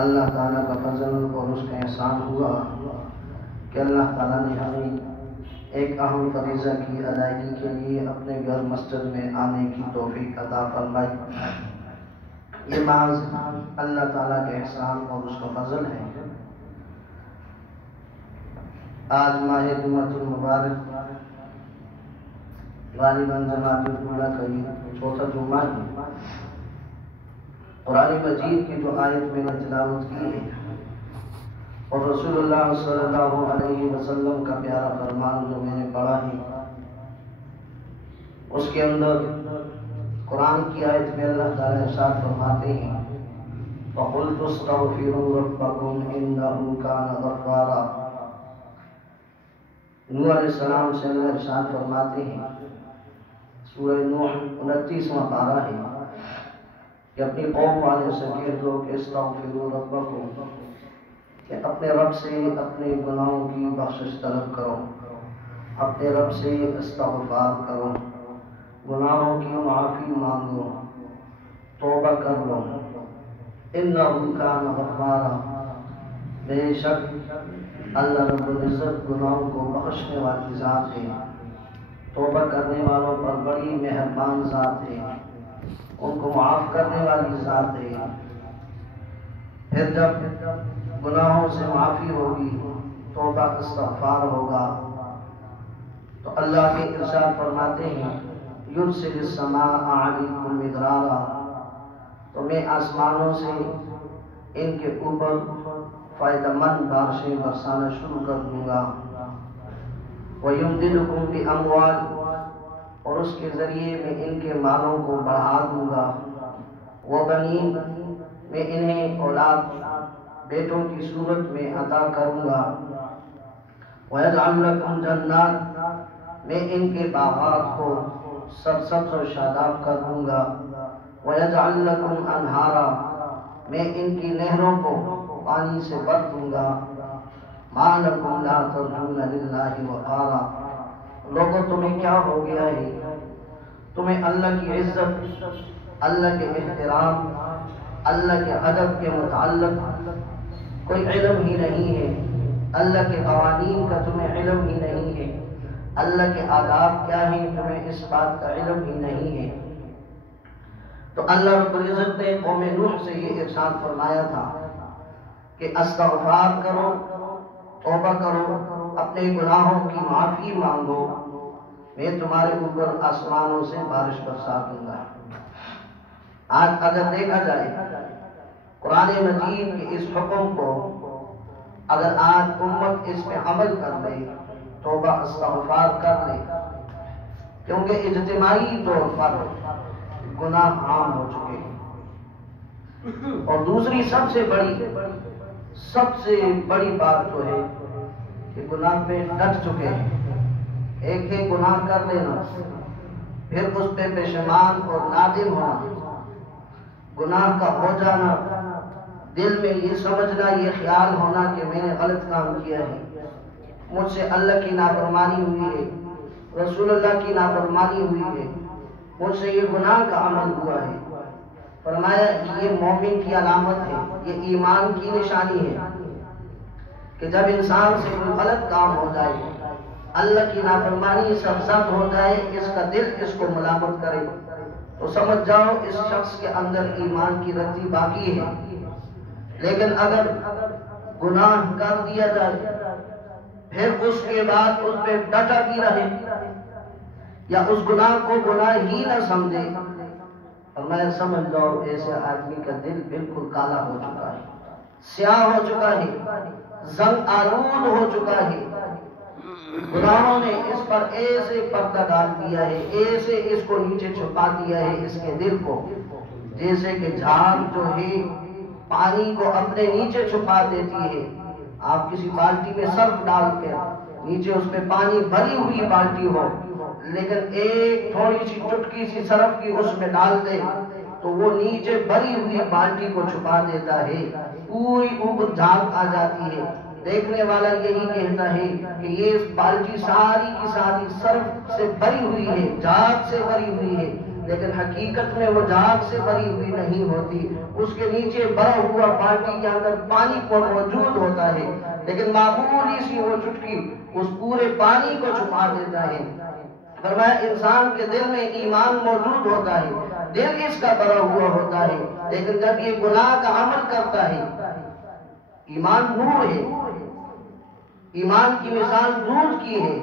اللہ تعالیٰ کا فضل اور اس کا احسان ہوا کہ اللہ تعالیٰ نے ہمیں ایک اہم فریضہ کی ادائیگی کے لیے اپنے گھر مسجد میں آنے کی توفیق عطا فرمائی۔ یہ محض اللہ تعالیٰ کے احسان اور اس کا فضل ہے۔ آج ماہ جمعۃ المبارک غالباً جماعت الاولیٰ کا یہ چوتھا جمعہ ہے۔ قرآن مجید کی جو آیت میں نے تلاوت کی ہے اور رسول اللہ صلی اللہ علیہ وسلم کا پیارا فرمان جو میں نے پڑھا ہے، اس کے اندر قرآن کی آیت میں اللہ تعالیٰ ارشاد فرماتے ہیں فَقُلْتُ اسْتَغْفِرُوا رَبَّكُمْ إِنَّهُ كَانَ غَفَّارًا۔ نوح علیہ السلام سے اللہ ارشاد فرماتے ہیں، سورہ نوح 29واں پارہ ہے، کہ اپنی قوم والے سے کہہ دو کہ استغفروا ربکم، کہ اپنے رب سے اپنے گناہوں کی بخشش طلب کرو، اپنے رب سے استغفار کرو، گناہوں کی معافی مانگو، توبہ کر لو۔ انہ کان غفارا، بے شک اللہ رب العزت گناہوں کو بخشنے والی ذات ہے، توبہ کرنے والوں پر بڑی مہربان ذات ہے، ان کو معاف کرنے والی ذات ہے۔ پھر جب گناہوں سے معافی ہوگی، توبہ استغفار ہوگا، تو اللہ کے ارشاد فرماتے ہیں یرسل السماء علیکم مدرارا، تو میں آسمانوں سے ان کے اوپر فائدہ مند بارشیں برسانا شروع کر دوں گا۔ وَيُمْدِدُكُمْ بِأَمْوَالٍ، اور اس کے ذریعے میں ان کے مالوں کو بڑھا دوں گا۔ وَبَنِينَ، میں انہیں اولاد بیٹوں کی صورت میں عطا کروں گا۔ وَيَجْعَلْ لَكُمْ جَنَّاتٍ، میں ان کے باغات کو سرسبز و شاداب کر دوں گا۔ وَيَجْعَلْ لَكُمْ أَنْهَارًا، میں ان کی نہروں کو پانی سے بھر دوں گا۔ مَا لَكُمْ لَا تَرْجُونَ لِلَّهِ وَقَارًا، لوگوں تمہیں کیا ہو گیا ہے، تمہیں اللہ کی عزت، اللہ کے احترام، اللہ کے ادب کے متعلق کوئی علم ہی نہیں ہے، اللہ کے قوانین کا تمہیں علم ہی نہیں ہے، اللہ کے آداب کیا ہیں تمہیں اس بات کا علم ہی نہیں ہے۔ تو اللہ رب العزت نے قوم نوح سے یہ ارشاد فرمایا تھا کہ استغفار کرو، توبہ کرو، اپنے گناہوں کی معافی مانگو، میں تمہارے اوپر آسمانوں سے بارش برسا دوں گا۔ آج اگر دیکھا جائے قرآن مجید کے اس حکم کو، اگر آج امت اس پہ عمل کر لے، توبہ استغفار کر لے، کیونکہ اجتماعی طور پر گناہ عام ہو چکے ہیں۔ اور دوسری سب سے بڑی بات تو ہے کہ گناہ پہ ڈٹ چکے ہیں۔ ایک ہے گناہ کر لینا، پھر اس پہ پشیمان اور نادم ہونا، گناہ کا ہو جانا، دل میں یہ سمجھنا، یہ خیال ہونا کہ میں نے غلط کام کیا ہے، مجھ سے اللہ کی نافرمانی ہوئی ہے، رسول اللہ کی نافرمانی ہوئی ہے، مجھ سے یہ گناہ کا عمل ہوا ہے۔ فرمایا یہ مومن کی علامت ہے، یہ ایمان کی نشانی ہے کہ جب انسان سے کوئی غلط کام ہو جائے، اللہ کی نافرمانی سرزد ہو جائے، اس کا دل اس کو ملامت کرے، تو سمجھ جاؤ اس شخص کے اندر ایمان کی رتی باقی ہے۔ لیکن اگر گناہ کر دیا جائے، پھر اس کے بعد اس پہ ڈٹا بھی رہے، یا اس گناہ کو گناہ ہی نہ سمجھے، اور میں سمجھ جاؤ ایسے آدمی کا دل بالکل کالا ہو چکا ہے، سیاہ ہو چکا ہے، زنگ آلود ہو چکا ہے۔ گناہوں نے اس پر ایسے پردہ ڈال دیا ہے، ایسے اس کو نیچے چھپا دیا ہے اس کے دل کو، جیسے کہ جھاگ جو ہے پانی کو اپنے نیچے چھپا دیتی ہے۔ آپ کسی بالٹی میں سرف ڈال کے نیچے اس میں پانی بھری ہوئی بالٹی ہو، لیکن ایک تھوڑی سی چٹکی سی سرف کی اس میں ڈال دے تو وہ نیچے بھری ہوئی بالٹی کو چھپا دیتا ہے، پوری اوپر جھاگ آ جاتی ہے۔ دیکھنے والا یہی کہتا ہے کہ یہ بالٹی ساری کی ساری سرف سے بھری ہوئی ہے، جھاگ سے بھری ہوئی ہے، لیکن حقیقت میں وہ جھاگ سے بری ہوئی نہیں ہوتی، اس کے نیچے بھرا ہوا بالٹی کے اندر پانی کو موجود ہوتا ہے، لیکن معمولی سی وہ چٹکی اس پورے پانی کو چھپا دیتا ہے۔ فرمایا انسان کے دل میں ایمان موجود ہوتا ہے، دل اس کا بھرا ہوا ہوتا ہے، لیکن جب یہ گناہ کا عمل کرتا ہے، ایمان نور ہے، ایمان کی مثال دودھ کی ہے،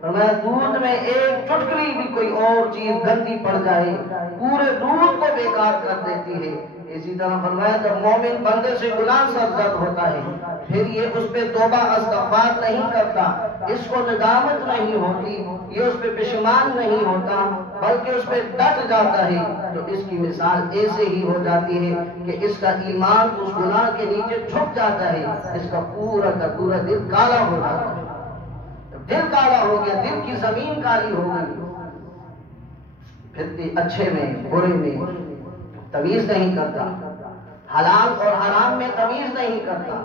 فرمایا دودھ میں ایک چٹکلی بھی کوئی اور چیز گندی پڑ جائے پورے دودھ کو بیکار کر دیتی ہے۔ اسی طرح فرمایا جب مومن بندے سے گناہ سرزد ہوتا ہے، پھر یہ اس پہ توبہ استغفار نہیں کرتا، اس کو ندامت نہیں ہوتی، یہ اس پہ پشیمان نہیں ہوتا، بلکہ اس پہ ڈٹ جاتا ہے، تو اس کی مثال ایسے ہی ہو جاتی ہے کہ اس کا ایمان اس گناہ کے نیچے چھپ جاتا ہے، اس کا پورا دل کالا ہو جاتا ہے۔ دل کالا ہو گیا، دل کی زمین کالی ہو گئی، پھر اچھے میں برے میں تمیز نہیں کرتا، حلال اور حرام میں تمیز نہیں کرتا،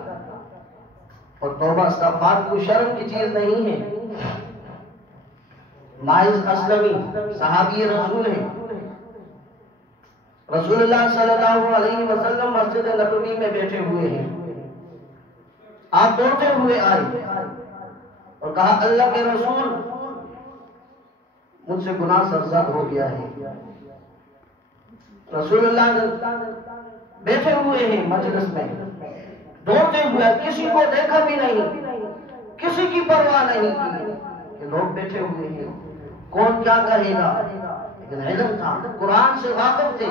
اور توبہ استغفار کوئی شرم کی چیز نہیں ہے۔ ماعز اسلمی صحابی رسول ہیں، رسول اللہ صلی اللہ علیہ وسلم مسجد نبوی میں بیٹھے ہوئے ہیں، آپ دوڑتے ہوئے آئے اور کہا اللہ کے رسول مجھ سے گناہ سرزد ہو گیا ہے۔ رسول اللہ بیٹھے ہوئے ہیں مجلس میں، دوڑتے ہوئے، کسی کو دیکھا بھی نہیں، کسی کی پرواہ نہیں کی کہ لوگ بیٹھے ہوئے ہیں، کون کیا کہے گا، لیکن علم تھا، قرآن سے واقف تھے،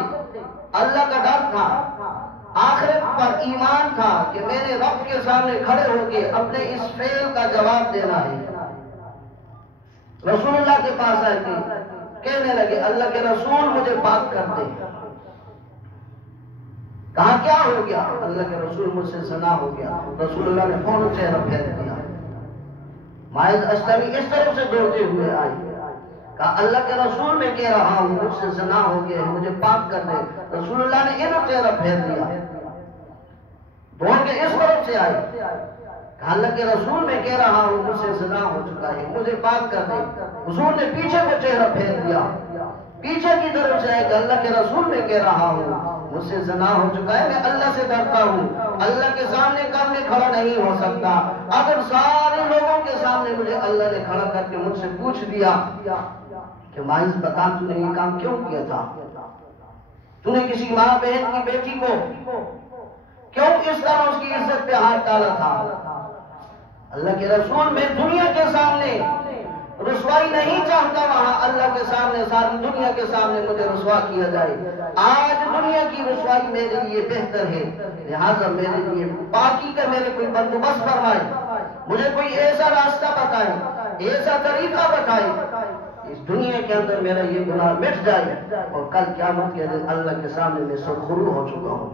اللہ کا ڈر تھا، آخرت پر ایمان تھا کہ میرے رب کے سامنے کھڑے ہو کے اپنے اس فعل کا جواب دینا ہے۔ رسول اللہ کے پاس آئے تھے، کہنے لگے اللہ کے رسول مجھے پاک کر دے۔ کہا کیا ہو گیا؟ اللہ کے رسول مجھ سے زنا ہو گیا۔ رسول اللہ نے فوراً چہرہ پھیر دیا۔ ماعز اسلمی اس طرف سے دوڑتے ہوئے آئے، کہا اللہ کے رسول میں کہہ رہا ہوں مجھ سے زنا ہو گیا ہے، مجھے پاک کر دے۔ رسول اللہ نے انہوں چہرہ پھیر دیا، دوڑ کے اس طرف سے آئے، کہا اللہ کے رسول میں کہہ رہا ہوں مجھ سے زنا ہو چکا ہے، مجھے پاک کر دے۔ حضور نے پیچھے کو چہرہ پھیر دیا، پیچھے کی طرف سے آئے کہ اللہ کے رسول میں کہہ رہا ہوں مجھ سے زنا ہو چکا ہے، میں اللہ سے ڈرتا ہوں، اللہ کے سامنے کب میں کھڑا نہیں ہو سکتا، اگر سارے لوگوں کے سامنے مجھے اللہ نے کھڑا کر کے مجھ سے پوچھ دیا کہ ماعز بتا تو نے یہ کام کیوں کیا تھا، تو نے کسی ماں بہن کی بیٹی کو کیوں اس طرح اس کی عزت پہ ہاتھ ڈالا تھا؟ اللہ کے رسول میں دنیا کے سامنے رسوائی نہیں چاہتا، وہاں اللہ کے سامنے ساری دنیا کے سامنے مجھے رسوا کیا جائے۔ آج دنیا کی رسوائی میرے لیے بہتر ہے، لہٰذا میرے لیے باقی کا میرے کوئی بندوبست فرمائے، مجھے کوئی ایسا راستہ بتائے، ایسا طریقہ بتائے اس دنیا کے اندر میرا یہ گناہ مٹ جائے اور کل قیامت کے دن اللہ کے سامنے میں سرخرو ہو چکا ہوں۔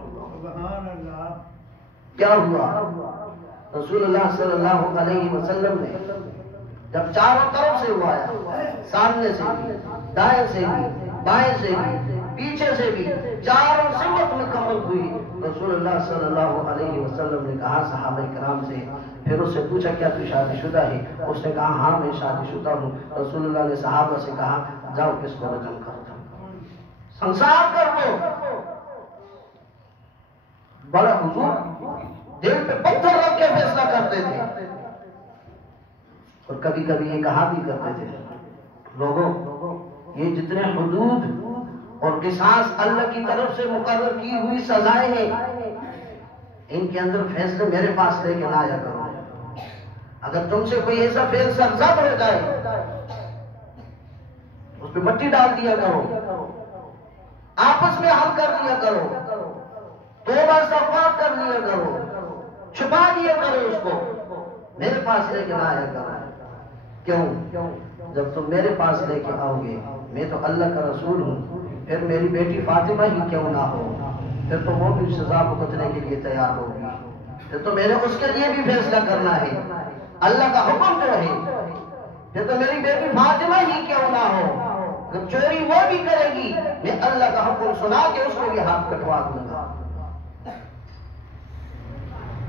کیا ہوا؟ رسول اللہ صلی اللہ علیہ وسلم نے جب چاروں طرف سے وہ آیا، سامنے سے بھی، دائیں سے بھی، بائیں سے بھی، پیچھے سے بھی، چاروں سمت مکمل ہوئی، رسول اللہ صلی اللہ علیہ وسلم نے کہا صحابہ کرام سے، پھر اس سے پوچھا کیا تو شادی شدہ ہے؟ اس نے کہا ہاں میں شادی شدہ ہوں۔ رسول اللہ نے صحابہ سے کہا جاؤ کس کو رجم کر دو، سنسار کر دو۔ بڑا حضور دل پہ پتھر رکھ کے فیصلہ کرتے تھے، اور کبھی کبھی یہ کہا بھی کرتے تھے لوگوں یہ جتنے حدود اور قصاص اللہ کی طرف سے مقرر کی ہوئی سزائیں ہیں، ان کے اندر فیصلے میرے پاس لے کے نہ آیا کرو۔ اگر تم سے کوئی ایسا فعل سرزد ہو جائے اس پہ مٹی ڈال دیا کرو، آپس میں حل کر لیا کرو، توبہ استغفار کر لیا کرو، چھپا دیا کرو اس کو، میرے پاس لے کے نہ آیا کرو۔ کیوں؟ جب تم میرے پاس لے کے آؤ گے، میں تو اللہ کا رسول ہوں، پھر میری بیٹی فاطمہ ہی کیوں نہ ہو، پھر تو وہ بھی سزا بھگتنے کے لیے تیار ہوگی، پھر تو میں نے اس کے لیے بھی فیصلہ کرنا ہے، اللہ کا حکم جو ہے، پھر تو میری بیٹی فاطمہ ہی کیوں نہ ہو، جب چوری وہ بھی کرے گی میں اللہ کا حکم سنا کے اس کو بھی ہاتھ کٹوا دوں گا۔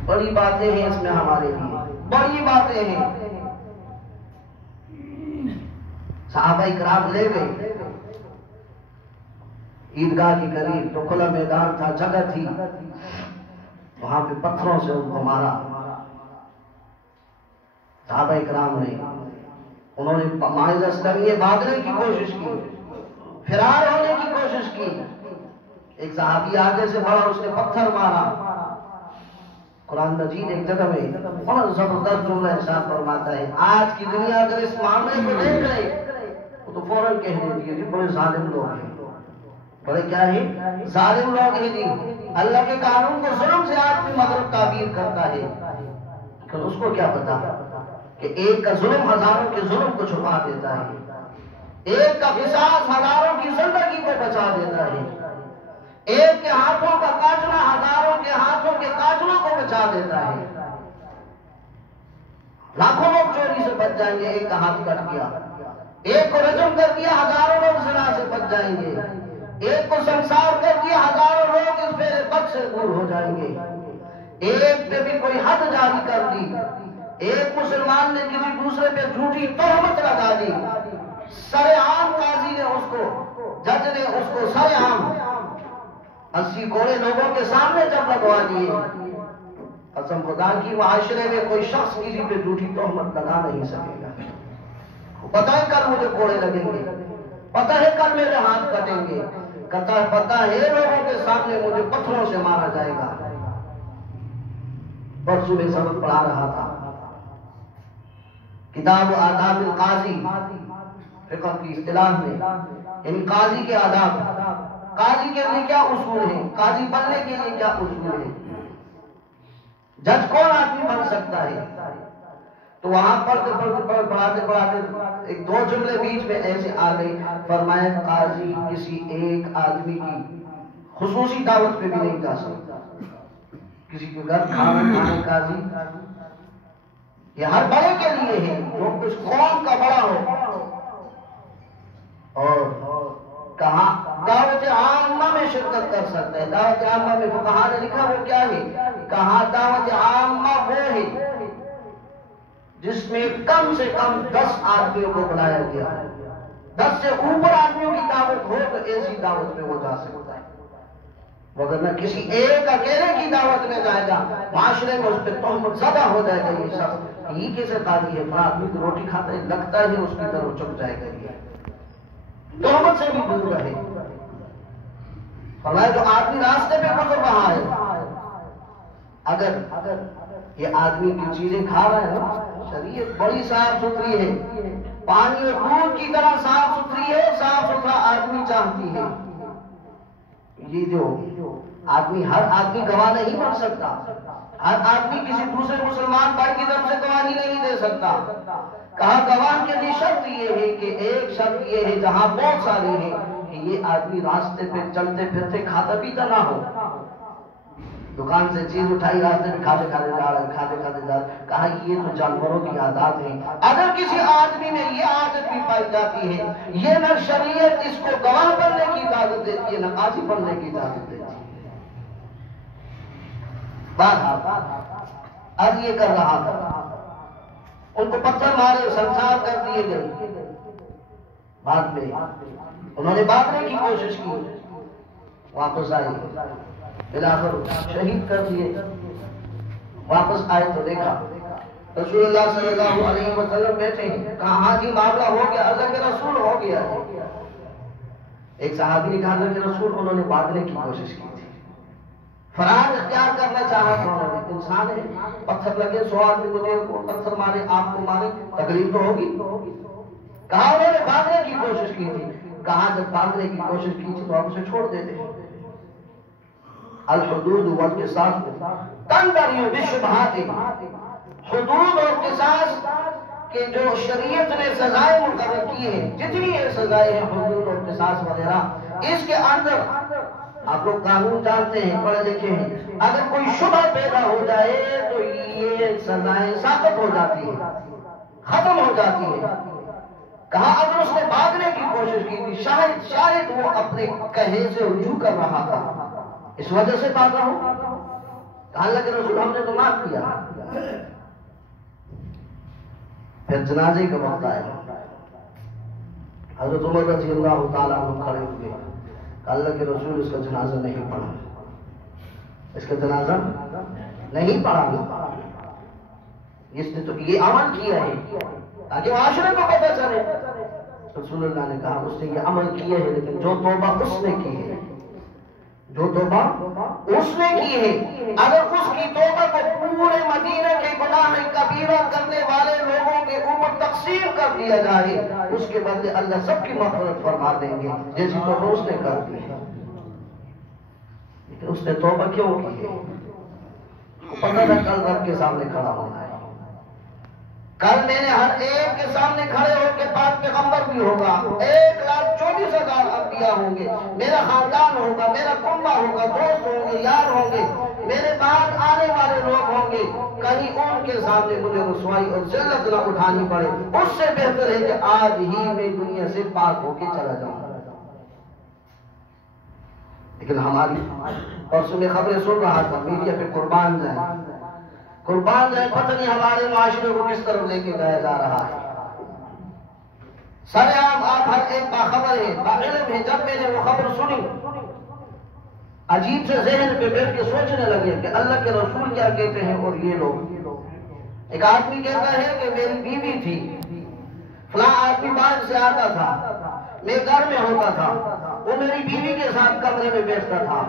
بڑی باتیں ہیں اس میں ہمارے لیے، بڑی باتیں ہیں۔ صحابہ کرام لے گئے، عیدگاہ کے قریب تو کھلا میدان تھا، جگہ تھی، وہاں پہ پتھروں سے ان کو مارا صحابہ اکرام نے. انہوں نے معاذ اسلمیہ بھاگنے کی کوشش کی، فرار ہونے کی کوشش کی. ایک صحابی آگے سے بڑھا، اس نے پتھر مارا. قرآن مجید ایک جگہ میں بہت زبردست جملہ ارشاد فرماتا ہے، آج کی دنیا اگر اس معاملے کو دیکھ لے وہ تو فوراً کہہ دیتی ہے جی بڑے ظالم لوگ ہیں، بڑے کیا ہیں، ظالم لوگ ہیں جی. اللہ کے قانون کو ظلم سے آدمی مغرب تعبیر کرتا ہے، لیکن اس کو کیا پتا کہ ایک کا ظلم ہزاروں کے ظلم کو چھپا دیتا ہے، ایک کا قصاص ہزاروں کی زندگی کو بچا دیتا ہے، ایک کے ہاتھوں کا کاٹنا ہزاروں کے ہاتھوں کے کاٹنوں کو بچا دیتا ہے. لاکھوں لوگ چوری سے بچ جائیں گے، ایک کا ہاتھ کٹ گیا. ایک کو رجم کر دیا، ہزاروں لوگ زنا سے بچ جائیں گے. ایک کو سنسار کر دیا، ہزاروں لوگ اس میرے بد سے دور ہو جائیں گے. ایک پہ بھی کوئی حد جاری کر دی، ایک مسلمان نے کسی دوسرے پہ جھوٹی تہمت لگا دی، سر عام قاضی نے اس کو، جج نے اس کو سر عام 80 کوڑے لوگوں کے سامنے جب لگوا دیے. قسم خدا کی معاشرے میں کوئی شخص کسی پہ جھوٹی تہمت لگا نہیں سکے گا. پتہ ہے کل مجھے کوڑے لگیں گے، پتہ ہے کل میرے ہاتھ کٹیں گے، پتہ ہے لوگوں کے سامنے مجھے پتھروں سے مارا جائے گا. پرسوں میں سبق پڑھا رہا تھا، کتاب آداب القاضی، فقہ کی اصطلاح میں یعنی قاضی کے آداب، قاضی کے لیے کیا اصول ہیں، قاضی بننے کے لیے کیا اصول ہیں، جج کون آدمی بن سکتا ہے. تو وہاں پڑھاتے ایک دو جملے بیچ میں ایسے آ گئی، فرمایا قاضی کسی ایک آدمی کی خصوصی دعوت پہ بھی نہیں جا سکتا. کسی کے گھر کھانا کھانے قاضی یہ ہر بڑے کے لیے ہے جو کچھ قوم کا بڑا ہو. اور کہاں دعوت عامہ میں شرکت کر سکتا ہے. دعوت عامہ میں فقہا نے لکھا وہ کیا ہے، کہاں دعوت عامہ وہ ہے جس میں کم سے کم 10 آدمیوں کو بلایا گیا، 10 سے اوپر آدمیوں کی دعوت ہو تو ایسی دعوت میں وہ جا سکتا ہے. وگرنہ کسی ایک اکیلے کی دعوت میں جائے گا، معاشرے میں اس پہ تہمت زیادہ ہو جائے گا، یہ شخص یہ کیسے قاضی ہے، بڑا آدمی کو روٹی کھاتا ہے، لگتا ہے اس کی طرف چک جائے گا. یہ تہمت سے بھی دور رہے. فرمایا جو آدمی راستے پہ گزر رہا ہے، اگر یہ آدمی کی چیزیں کھا رہا ہے نا، شریعت بڑی صاف ستھری ہے، پانی اور دودھ کی طرح صاف ستھری ہے، صاف ستھرا آدمی چاہتی ہے. یہ جو آدمی، ہر آدمی گواہ نہیں بن سکتا، ہر آدمی کسی دوسرے مسلمان بھائی کی طرف سے گواہی نہیں دے سکتا. کہا گواہ کے لیے شرط یہ ہے کہ ایک شرط یہ ہے جہاں بہت سارے ہیں کہ یہ آدمی راستے پہ چلتے پھرتے کھاتا پیتا نہ ہو. دکان سے چیز اٹھائی راستے میں کھاتے کھاتے جا رہا ہے، کھاتے کھاتے جا رہا ہے. کہا یہ تو جانوروں کی عادات ہیں. اگر کسی آدمی میں یہ عادت بھی پائی جاتی ہے، یہ نہ شریعت اس کو گواہ بننے کی اجازت دیتی ہے، نہ قاضی بننے کی اجازت دیتی ہے. اب یہ کر رہا تھا، ان کو پتھر مارے، سنسار کر دیے گئے. بعد میں انہوں نے بھاگنے کی کوشش کی، واپس آئے، بلاخر شہید کر دیے. واپس آئے تو دیکھا رسول اللہ صلی اللہ علیہ وسلم بیٹھے ہیں. کہا ہاں جی معاملہ ہو گیا، اللہ کے رسول ہو گیا. ایک صحابی نے کہا اللہ کے رسول، انہوں نے بھاگنے کی کوشش کی تھی، فرار اختیار کرنا چاہا تھا. انہوں نے، انسان ہے، پتھر لگے 100 آدمی مجھے پتھر مارے، آپ کو مارے، تکلیف تو ہوگی. کہا انہوں نے بھاگنے کی کوشش کی تھی. کہا جب بھاگنے کی کوشش کی تھی تو آپ اسے چھوڑ دیتے. الحدود والقصاص تنظریوں بالشبہات، حدود اور قصاص کہ جو شریعت نے سزائیں مقرر کی ہیں، جتنی یہ سزائیں ہیں حدود اور قصاص وغیرہ، اس کے اندر آپ لوگ قانون جانتے ہیں، پڑھے لکھے ہیں، اگر کوئی شبہ پیدا ہو جائے تو یہ سزائیں ساقط ہو جاتی ہیں، ختم ہو جاتی ہیں. کہا اگر اس نے بھاگنے کی کوشش کی تھی، شاید وہ اپنے کہے سے رجوع کر رہا تھا، اس وجہ سے بھاگا ہو. کہا اللہ کے رسول ہم نے تو معاف کیا. پھر جنازے کا وقت آیا، حضرت عمر رضی اللہ تعالیٰ عنہ کھڑے ہوئے. اللہ کے رسول اس کا جنازہ نہیں پڑھا، اس کا جنازہ نہیں پڑھا، اس نے تو یہ عمل کیا ہے تاکہ معاشرے کو پتہ چلے۔ رسول اللہ نے کہا اس نے یہ عمل کیا ہے، لیکن جو توبہ اس نے کی ہے، جو توبہ اس نے کی ہے، اگر اس کی توبہ کو پورے مدینہ کے گناہ کبیرہ کرنے والے لوگوں کے اوپر تقسیم کر دیا جائے، اس کے بدلے اللہ سب کی مغفرت فرما دیں گے جیسی توبہ اس نے کر دی ہے۔ لیکن اس نے توبہ کیوں کی ہے؟ پتہ نہ کل رب کے سامنے کھڑا ہونا ہے، کل میں نے ہر ایک کے سامنے کھڑے ہو کے پاک پیغمبر بھی ہوگا، 1,24,000 انبیاء ہوں گے، میرا خاندان ہوگا، میرا کنبہ ہوگا، دوست ہوں گے، یار ہوں گے، میرے بعد آنے والے لوگ ہوں گے، کہیں ان کے سامنے مجھے رسوائی اور ذلت نہ اٹھانی پڑے، اس سے بہتر ہے کہ آج ہی میں دنیا سے پاک ہو کے چلا جاؤں۔ لیکن ہماری پرسوں میں خبریں سن رہا تھا، میڈیا پہ قربان جائے پتہ نہیں ہمارے معاشرے کو کس طرف لے کے گیا جا رہا ہے۔ سر عام آپ ہر ایک باخبر ہے، باعلم ہے، جب میں نے وہ خبر سنی عجیب سے ذہن پہ بیٹھ کے سوچنے لگے کہ اللہ کے رسول کیا کہتے ہیں اور یہ لوگ۔ ایک آدمی کہتا ہے کہ میری بیوی تھی، فلاں آدمی باہر سے آتا تھا، میں گھر میں ہوتا تھا، وہ میری بیوی کے ساتھ کمرے میں بیٹھتا تھا،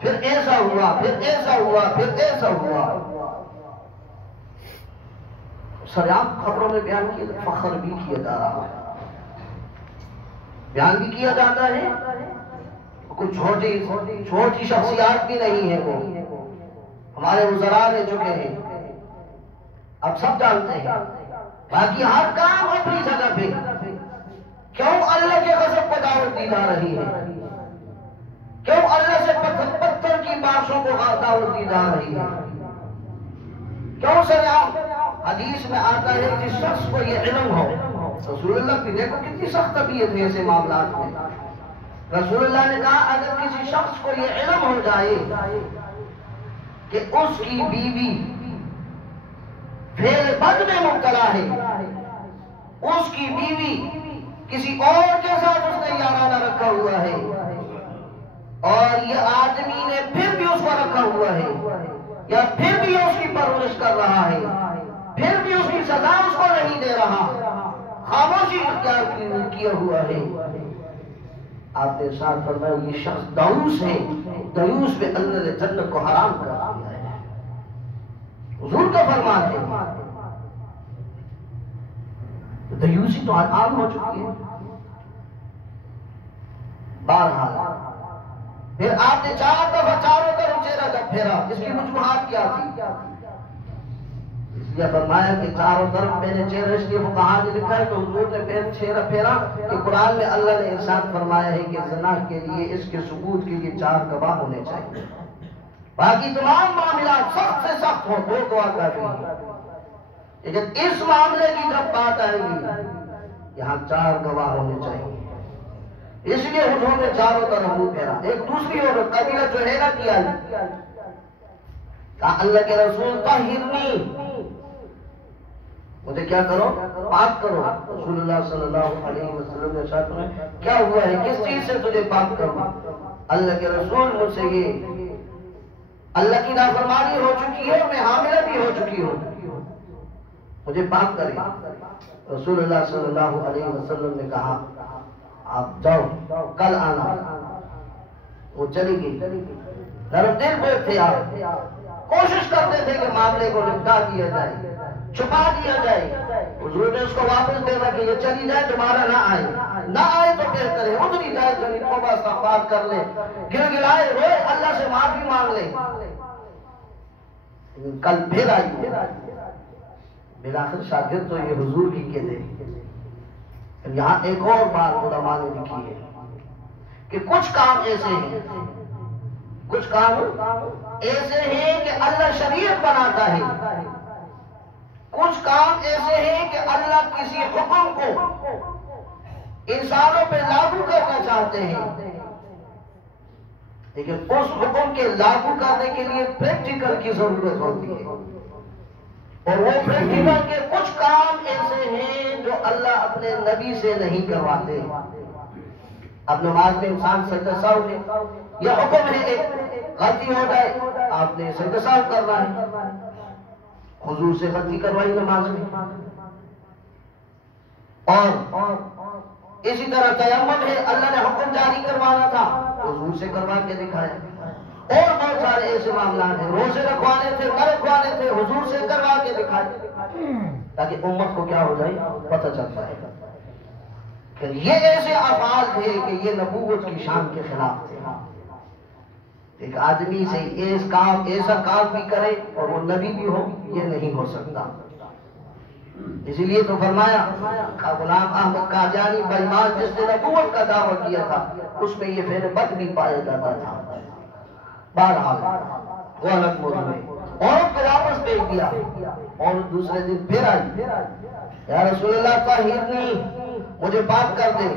پھر ایسا ہوا، پھر ایسا ہوا، پھر ایسا ہوا۔ سریعام خبروں میں بیان کیا، فخر بھی کیا جا رہا ہے، بیان بھی کیا جاتا ہے، کچھ چھوٹی شخصیات بھی نہیں ہے، وہ ہمارے وزراء رہ چکے ہیں، اب سب جانتے ہیں، باقی ہر کام اپنی جگہ پہ۔ کیوں اللہ کے غضب کو دعوت دی جا رہی ہے؟ کیوں اللہ سے پتھر کی بارشوں کو دعوت دی جا رہی ہے؟ کیوں سریعام حدیث میں آتا ہے جس شخص کو یہ علم ہو، رسول اللہ کی دیکھو کتنی سخت طبیعت ہے ایسے معاملات میں، رسول اللہ نے کہا اگر کسی شخص کو یہ علم ہو جائے کہ اس کی بیوی فعل بد میں مبتلا ہے، اس کی بیوی کسی اور کے ساتھ اس نے یارانہ رکھا ہوا ہے اور یہ آدمی نے پھر بھی اس کو رکھا ہوا ہے، یا پھر بھی اس کی پرورش کر رہا ہے، پھر بھی اس کی سزا اس کو نہیں دے رہا، خاموشی اختیار کیا ہوا ہے، آپ نے ارشاد فرمایا یہ شخص دیوس ہے، دیوس پہ اللہ نے جنت کو حرام کر دیا ہے، حضور کا فرمان ہے۔ دیوسی تو عام ہو چکی ہے۔ بہرحال پھر آپ نے 4 دفعہ چاروں طرف چہرہ جب پھیرا، اس کی وجوہات کیا تھی؟ اس لیے فرمایا کہ چاروں طرف میں نے چہرہ، اس لیے وہ کہاں لکھا ہے تو حضور نے پھر چہرہ پھیرا کہ قرآن میں اللہ نے ارشاد فرمایا ہے کہ زنا کے لیے اس کے ثبوت کے لیے 4 گواہ ہونے چاہیے، باقی تمام معاملات سخت سے سخت ہو 2 گواہ کافی ہیں، لیکن اس معاملے کی جب بات آئے گی یہاں 4 گواہ ہونے چاہیے۔ اس لیے حضور نے چاروں طرف منہ پھیرا۔ ایک دوسری اور قبیلہ جو ہے نا کیا کہا اللہ کے رسول طہرنی، مجھے کیا کرو؟ پاک کرو۔ رسول اللہ صلی اللہ علیہ وسلم نے ارشاد فرمایا کیا ہوا ہے، کس چیز سے تجھے پاک کروں؟ اللہ کے رسول مجھ سے یہ اللہ کی نافرمانی ہو چکی ہے، میں حاملہ بھی ہو چکی ہوں، مجھے پاک کرے۔ رسول اللہ صلی اللہ علیہ وسلم نے کہا آپ جاؤ کل آنا۔ وہ چلی گئی، نرم دل پہ تھے آپ، کوشش کرتے تھے کہ معاملے کو نپٹا دیا جائے، چھپا دیا جائے۔ حضور نے اس کو واپس دینا کہ یہ چلی جائے، دوبارہ نہ آئے تو بہتر ہے، اتنی جائے تو توبہ استغفار کر لے، گڑگڑائے روئے، اللہ سے معافی مانگ لے۔ کل پھر آئی، بالآخر شاگرد تو یہ حضور کی کہتے ہیں۔ یہاں ایک اور بات علماء نے لکھی ہے کہ کچھ کام ایسے ہیں، کچھ کام ایسے ہیں کہ اللہ شریعت بناتا ہے، کچھ کام ایسے ہیں کہ اللہ کسی حکم کو انسانوں پہ لاگو کرنا چاہتے ہیں، لیکن اس حکم کے لاگو کرنے کے لیے پریکٹیکل کی ضرورت ہوتی ہے، اور وہ پریکٹیکل کے کچھ کام ایسے ہیں جو اللہ اپنے نبی سے نہیں کرواتے، اب نماز میں انسان سجدہ سہو ہے، یہ حکم ہے، ایک غلطی ہو جائے آپ نے سجدہ سہو کرنا ہے، حضور سے غلطی کروائی نماز میں. اور اسی طرح تیمم ہے، اللہ نے حکم جاری کروانا تھا، حضور سے کروا کے دکھایا. اور بہت سارے ایسے معاملات ہیں، روزے رکھوانے تھے، نہ رکھوانے تھے، حضور سے کروا کے دکھائے، تاکہ امت کو کیا ہو جائے، پتہ چل جائے کہ یہ ایسے افعال تھے کہ یہ نبوت کی شان کے خلاف تھے. ایک آدمی سے ایسا کام بھی کرے اور وہ نبی بھی ہو، یہ نہیں ہو سکتا. اسی لیے تو فرمایا غلام احمد قادیانی بےمان جس نے نبوت کا دعویٰ کیا تھا، اس میں یہ فعل بد بھی پایا جاتا تھا. بہرحال وہ الگ موضوع ہے. عورت کو واپس بھیج دیا، اور دوسرے دن پھر آئی، یا رسول اللہ طاہرنی، مجھے پاک کر دے.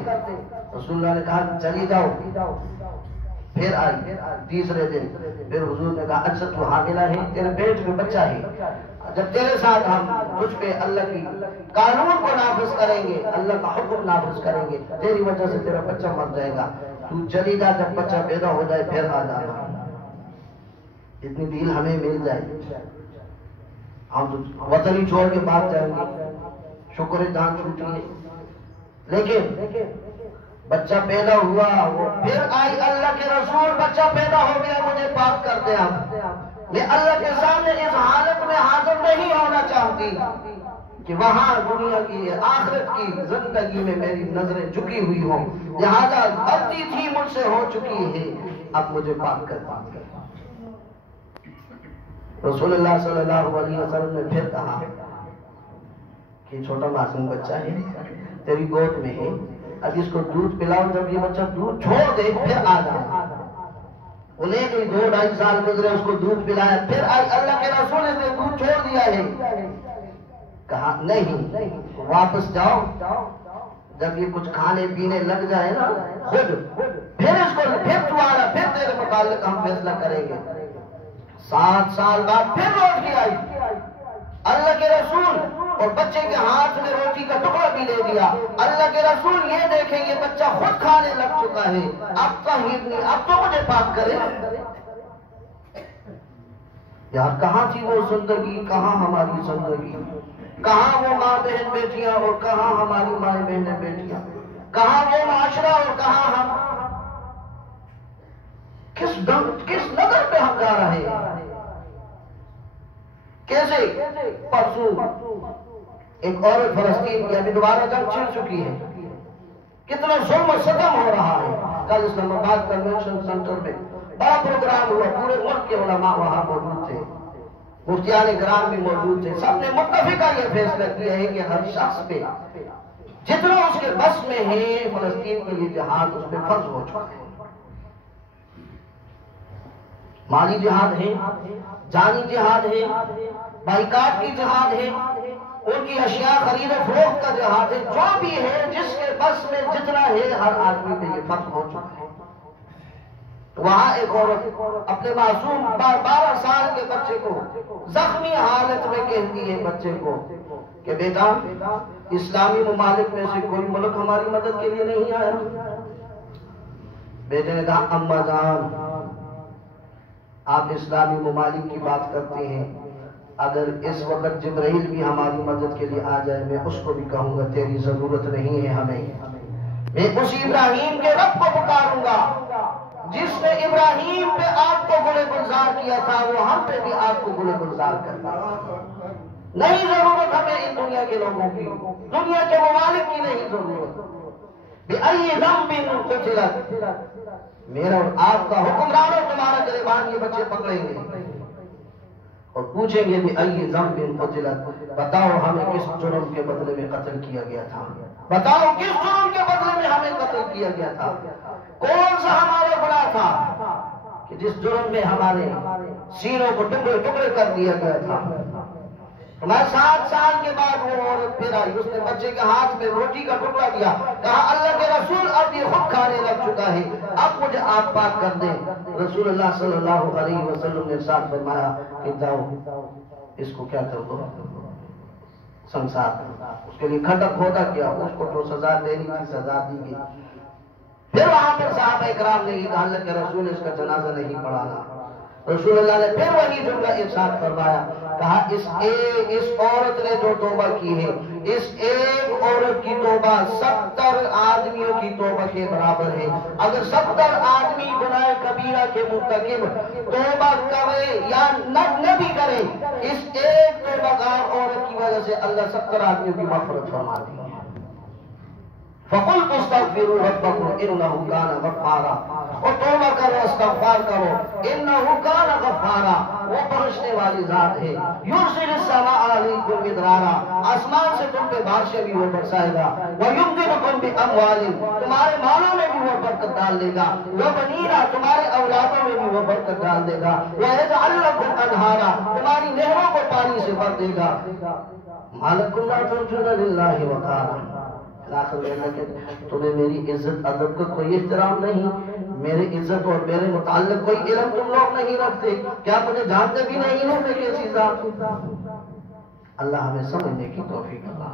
رسول اللہ نے کہا چلی جاؤ. پھر آئی تیسرے دن، پھر حضور نے کہا اچھا تو حاملہ ہے، تیرے پیٹ میں بچہ ہے، جب تیرے ساتھ ہم تجھ پہ اللہ کی قانون کو نافذ کریں گے، اللہ کا حکم نافذ کریں گے، تیری وجہ سے تیرا بچہ مر جائے گا، تو چلی جا، جب بچہ پیدا ہو جائے پھر آ جانا. اتنی ڈیل ہمیں مل جائے، ہم تو وطن ہی چھوڑ کے بھاگ جائیں گے. شکر ہے جان چھوٹی ہے. لیکن بچہ پیدا ہوا، وہ پھر آئی اللہ کے رسول، بچہ پیدا ہو گیا، مجھے پاک کر دے. میں اللہ کے سامنے اس حالت میں حاضر نہیں ہونا چاہتی کہ وہاں دنیا کی آخرت کی زندگی میں میری نظریں جھکی ہوئی ہوں، لہذا غلطی تھی مجھ سے ہو چکی ہے، اب مجھے پاک کر. رسول اللہ صلی اللہ علیہ وسلم نے پھر کہا کہ چھوٹا معصوم بچہ ہے، تیری گود میں ہے، اب اس کو دودھ پلاؤ، جب یہ بچہ دودھ چھوڑ دے پھر آ جائے. انہیں بھی 2-2.5 سال گزرے، اس کو دودھ پلایا، پھر آئی اللہ کے رسول نے دودھ چھوڑ دیا ہے. کہا نہیں، واپس جاؤ، جب یہ کچھ کھانے پینے لگ جائے نا خود، پھر اس کو پھر دوبارہ پھر تیرے متعلق ہم فیصلہ کریں گے. 7 سال بعد پھر لوٹ کے آئی اللہ کے رسول، اور بچے کے ہاتھ میں روٹی کا ٹکڑا بھی دے دیا. اللہ کے رسول یہ دیکھیں یہ بچہ خود کھانے لگ چکا ہے، اب طاہرنی، اب تو مجھے پاک کرے. یار کہاں تھی وہ زندگی، کہاں ہماری زندگی، کہاں وہ ماں بہن بیٹیاں اور کہاں ہماری مائیں بہنیں بیٹیاں، کہاں وہ معاشرہ اور کہاں ہم، کس نظر پہ ہم جا رہے ہیں. کیسے پرسوں ایک عورت فلسطین کی ابھی دوبارہ جنگ چھڑ چکی ہے، کتنا ظلم و ستم ہو رہا ہے. کل اسلام آباد کنونشن سینٹر میں بڑا پروگرام ہوا، پورے ملک کے علماء وہاں موجود تھے، مفتیان کرام بھی موجود تھے. سب نے متفقہ یہ فیصلہ کیا ہے کہ ہر شخص پہ جتنا اس کے بس میں ہے فلسطین کے لیے جہاد اس پہ فرض ہو چکا ہے. مالی جہاد ہے، جانی جہاد ہے، بائیکاٹ کی جہاد ہے، ان کی اشیاء خرید و فروخت کا جہاد ہے، جو بھی ہے جس کے بس میں جتنا ہے ہر آدمی پہ یہ فرض ہو چکا ہے. وہاں ایک عورت اپنے معصوم 12 سال کے بچے کو زخمی حالت میں کہتی ہے بچے کو کہ بیٹا اسلامی ممالک میں سے کوئی ملک ہماری مدد کے لیے نہیں آیا. بیٹے نے کہا اماں جان آپ اسلامی ممالک کی بات کرتے ہیں، اگر اس وقت جبرائیل بھی ہماری مدد کے لیے آ جائے میں اس کو بھی کہوں گا تیری ضرورت نہیں ہے ہمیں. میں اسی ابراہیم کے رب کو پکاروں گا جس نے ابراہیم پہ آگ کو گلے گلزار کیا تھا، وہ ہم پہ بھی آگ کو گلے گلزار کرتا. نہیں ضرورت ہمیں ان دنیا کے لوگوں کی، دنیا کے ممالک کی نہیں ضرورت. بِأَيِّ ذَنبٍ قُتِلَتْ، میرا اور آپ کا حکمرانوں تمہارا گریبان یہ بچے پکڑیں گے اور پوچھیں گے بِأَيِّ ذَنبٍ قُتِلَتْ، بتاؤ ہمیں کس جرم کے بدلے میں قتل کیا گیا تھا، بتاؤ کس جرم کے بدلے میں ہمیں قتل کیا گیا تھا، کون سا ہمارا گناہ تھا کہ جس جرم میں ہمارے سینوں کو ٹکڑے ٹکڑے کر دیا گیا تھا. میں 7 سال کے بعد وہ عورت پھر آئی، اس نے بچے کے ہاتھ میں روٹی کا ٹکڑا دیا، کہا اللہ کے رسول اب یہ خود کھانے لگ چکا ہے، اب مجھے آپ پاک کر دیں. رسول اللہ صلی اللہ علیہ وسلم نے ارشاد فرمایا کہ جاؤ اس کو کیا کر دو، سنسار. اس کے لیے کھٹک ہوتا کیا، اس کو تو سزا دینی تھی، سزا دی گئی. پھر وہاں پر صحابہ اکرام نے یہ کہا اللہ کے رسول اس کا جنازہ نہیں پڑھانا. رسول اللہ نے پھر وہی جملہ ارشاد فرمایا, کہا اس عورت نے جو توبہ کی ہے, اس ایک عورت کی توبہ 70 آدمیوں کی توبہ کے برابر ہے. اگر 70 آدمی گناہ کبیرہ کے مرتکب توبہ کرے یا نہ بھی کرے, اس ایک توبہ گار عورت کی وجہ سے اللہ 70 آدمیوں کی مغفرت فرما دی. فَقُلْتُ اسْتَغْفِرُوا رَبَّكُمْ إِنَّهُ كَانَ غَفَّارًا, اور توبہ کرو, استغفار کرو, إِنَّهُ كَانَ غَفَّارًا, وہ بخشنے والی ذات ہے. يُرْسِلِ السَّمَاءَ عَلَيْكُمْ مِدْرَارًا, آسمان سے تم پہ بارشیں بھی وہ برسائے گا. وَيُمْدِدْكُمْ بِأَمْوَالٍ, تمہارے مالوں میں بھی وہ برکت ڈال دے گا. وَبَنِينَ, تمہارے اولادوں میں بھی وہ برکت ڈال دے گا. وَيَجْعَلْ لَكُمْ أَنْهَارًا, تمہاری نہروں کو پانی سے بھر دے گا. مَا لَكُمْ لَا تَرْجُونَ لِلَّهِ وَقَارًا, تمہیں میری عزت ادب کا کوئی احترام نہیں, میری عزت اور میرے متعلق کوئی علم تم لوگ نہیں رکھتے, کیا مجھے جانتے بھی نہیں ہو کہ کیسی ذات. اللہ ہمیں سمجھنے کی توفیق عطا.